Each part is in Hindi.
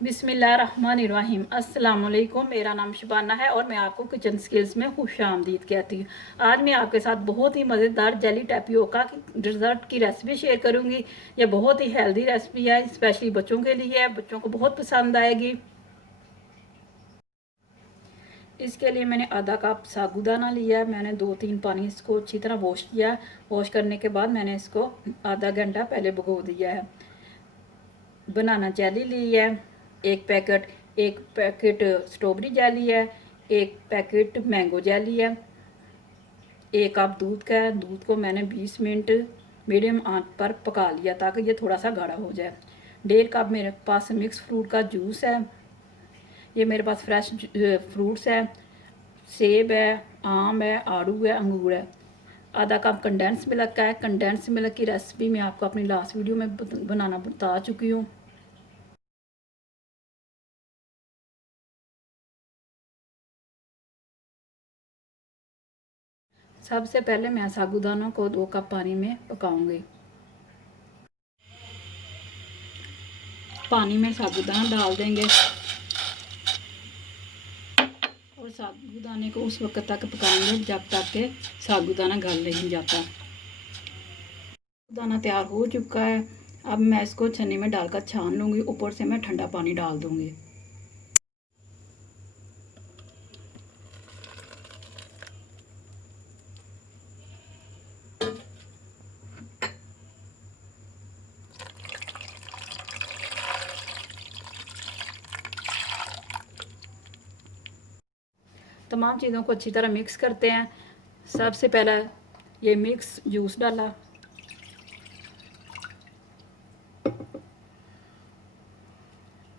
बिस्मिल्लाहिर्रहमानिर्रहीम। अस्सलाम वालेकुम। मेरा नाम शबाना है और मैं आपको किचन स्किल्स में खुशामदीद कहती हूँ। आज मैं आपके साथ बहुत ही मज़ेदार जेली टैपियोका की डिज़र्ट की रेसिपी शेयर करूँगी। यह बहुत ही हेल्दी रेसिपी है, स्पेशली बच्चों के लिए है, बच्चों को बहुत पसंद आएगी। इसके लिए मैंने आधा कप साबूदाना लिया है। मैंने 2-3 पानी इसको अच्छी तरह वॉश किया। वॉश करने के बाद मैंने इसको आधा घंटा पहले भिगो दिया है। बनाना जेली ली है, एक पैकेट स्ट्रॉबेरी जेली है, एक पैकेट मैंगो जेली है, 1 कप दूध का है। दूध को मैंने 20 मिनट मीडियम आंच पर पका लिया ताकि ये थोड़ा सा गाढ़ा हो जाए। 1.5 कप मेरे पास मिक्स फ्रूट का जूस है। ये मेरे पास फ्रेश फ्रूट्स है, सेब है, आम है, आड़ू है, अंगूर है। आधा कप कंडेंस मिल्क का है। कंडेंस मिल्क की रेसिपी मैं आपको अपनी लास्ट वीडियो में बनाना बता चुकी हूँ। सबसे पहले मैं साबूदाना को 2 कप पानी में पकाऊंगी। पानी में साबूदाना डाल देंगे और साबूदाने को उस वक्त तक पकाएंगे जब तक के साबूदाना गल नहीं जाता। साबूदाना तैयार हो चुका है। अब मैं इसको छन्नी में डालकर छान लूँगी। ऊपर से मैं ठंडा पानी डाल दूँगी। तमाम चीज़ों को अच्छी तरह मिक्स करते हैं। सबसे पहले ये मिक्स जूस डाला,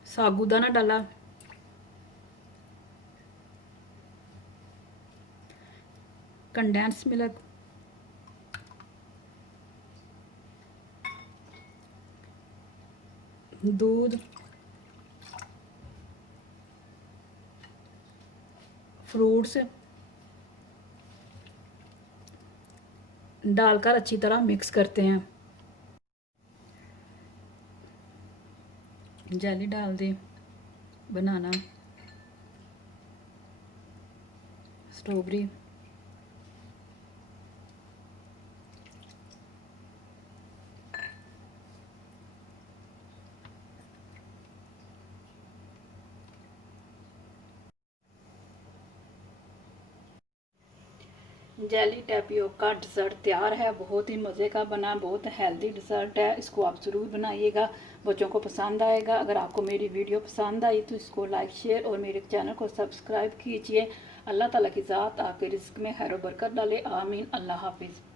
साबूदाना डाला, कंडेंस मिल्क, दूध, फ्रूट्स डालकर अच्छी तरह मिक्स करते हैं। जेली डाल दी, बनाना, स्ट्रॉबेरी, जेली टैपियोका डिज़र्ट तैयार है। बहुत ही मज़े का बना, बहुत हेल्दी डिज़र्ट है। इसको आप ज़रूर बनाइएगा, बच्चों को पसंद आएगा। अगर आपको मेरी वीडियो पसंद आई तो इसको लाइक शेयर और मेरे चैनल को सब्सक्राइब कीजिए। अल्लाह ताला की ज़ात आपके रिज़्क़ में खैर व बरकत डाले। आमीन। अल्लाह हाफिज़।